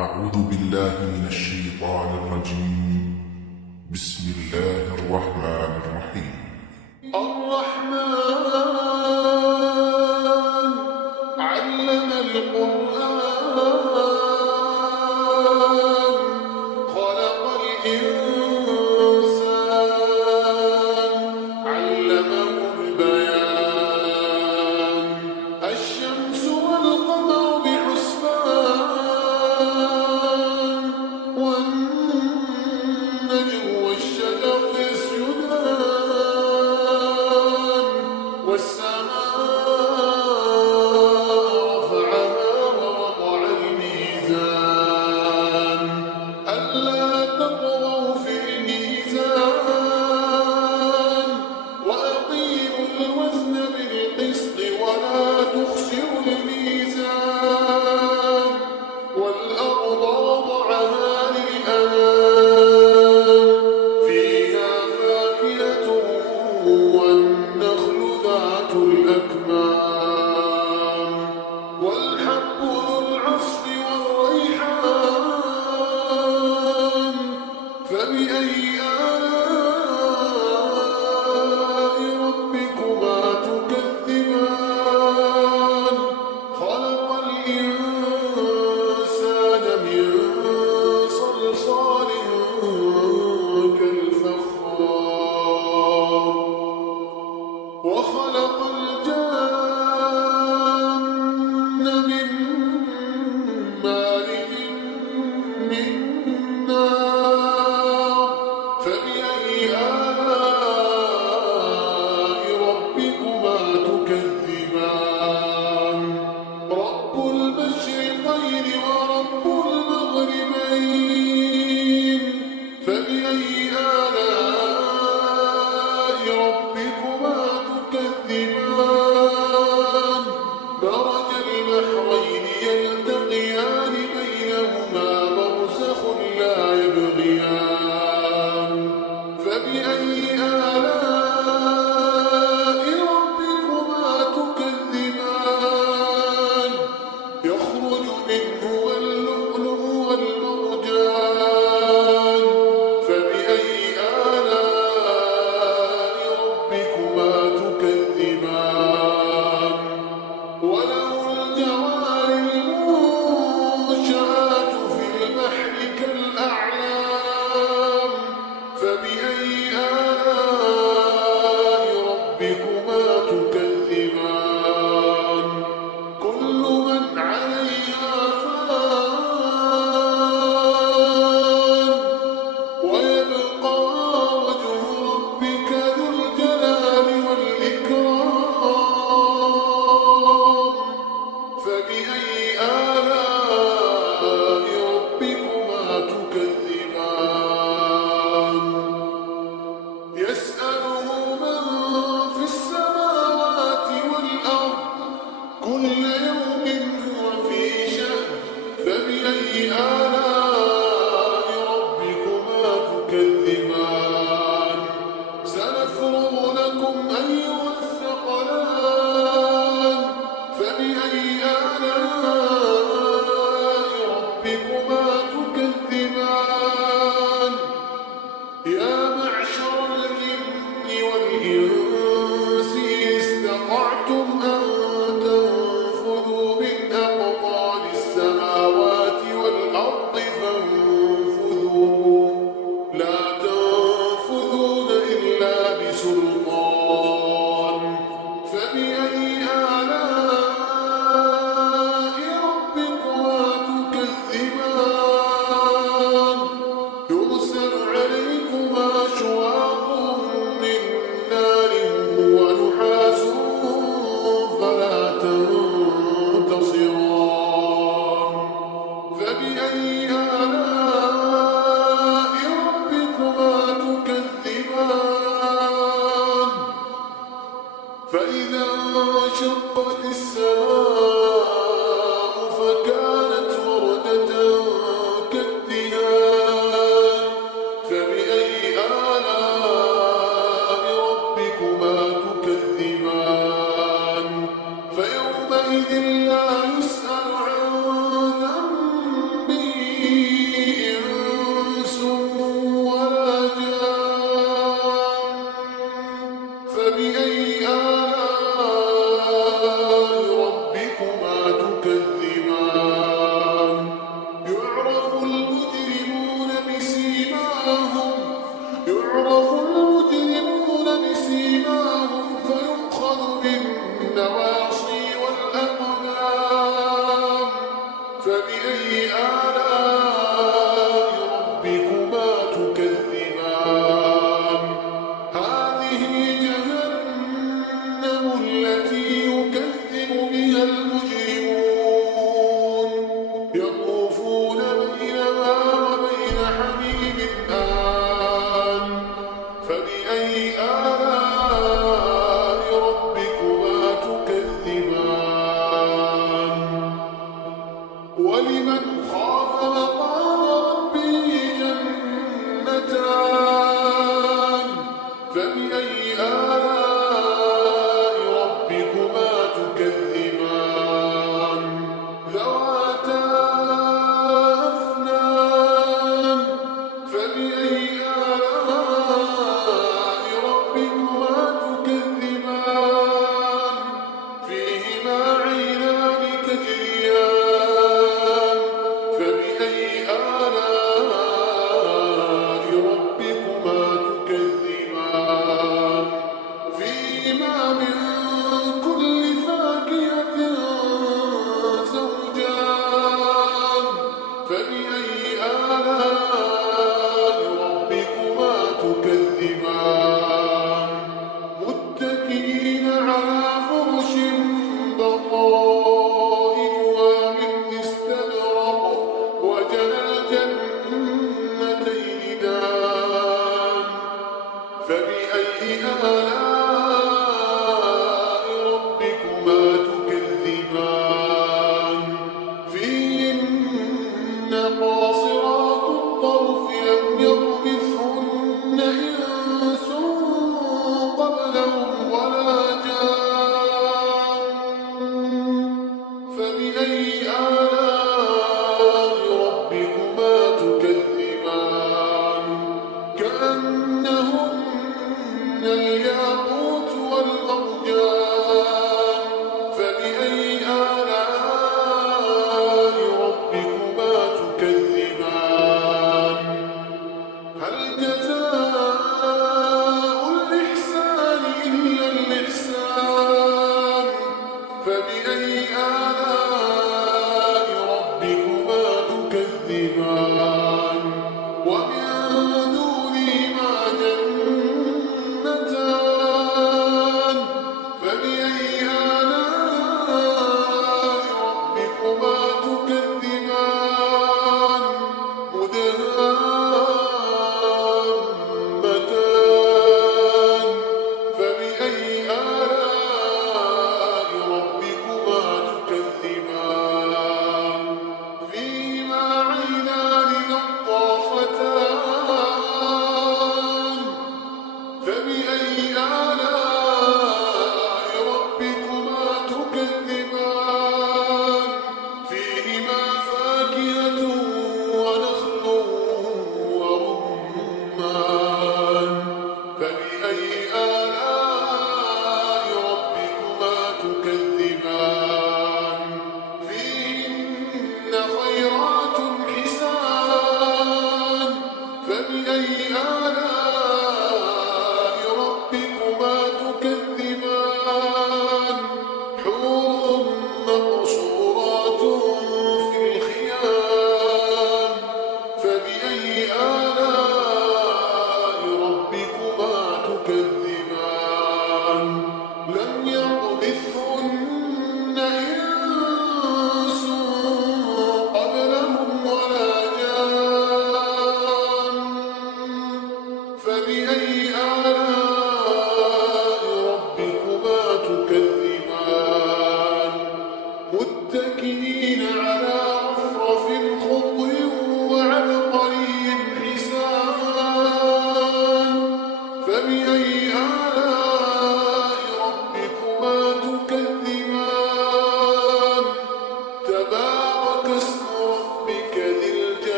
أعوذ بالله من الشيطان الرجيم. بسم الله الرحمن الرحيم. الرحمن علم القرآن خلق الإنسان علمه البيان الشمس والقمر بحسبان والنجم والشجر يسجدان والسماء رفعها ووضع الميزان ألا تطغوا في الميزان وأقيموا الوزن بالقسط ولا تخسروا الميزان والأرض وضعها للأنام فيها فاكهة والنخل ذات الأكمام والحب ذو العصف والريحان فبأي آلاء ربكما تكذبان خلق الإنسان من صلصال كالفخار وخلق الجن من مارج من نار فبأي آلاء ربكما تكذبان رب المشرقين ورب المغربين فبأي آلاء ربكما تكذبان مرج البحرين يلتقيان بينهما برزخ لا يبغيان فبأي آلاء ربكما تكذبان يخرج منهما اللؤلؤ والمرجان فبأي آلاء ربكما تكذبان وله الجوار المنشآت في البحر كالأعلام فبأي آلاء ربكما تكذبان كل من عليها فان ويبقى وجه ربك ذو الجلال والإكرام فبأي آلاء ربكما تكذبان يسأله من في السماوات والأرض كل يوم هو في شأن فبأي آلاء ربكما تكذبان سنفرغ لكم أيها الثقلان فبأي آلاء ربكما تكذبان يا معشر الجن والإنس استطعتم أن تنفذوا من أقطار السماوات والأرض فانفذوا لا تنفذون إلا بسلطان فبأي آلاء ربكما تكذبان يرسل عليكما شواظ من نار ونحاس فلا تنتصران فبأي آلاء ربكما تكذبان فإذا انشقت السماء فكانت وردة كالدهان فبأي آلاء ربكما تكذبان فيومئذ لا يسأل عن ذنبه فبأي آلاء ربكما تكذبان متكئين على فرش بطائنها من استبرق وجنى الجنتين دان فبأي آلاء ربكما تكذبان فيهن قاصرات الطرف لم يطمثهن إنس قبلهم ولا جان فبأي آلاء ربكما تكذبان كأنهن الياقوت والمرجان فبأي آلاء ربكما تكذبان هل جزاء الإحسان إلا الإحسان فبأي آلاء ربكما تكذبان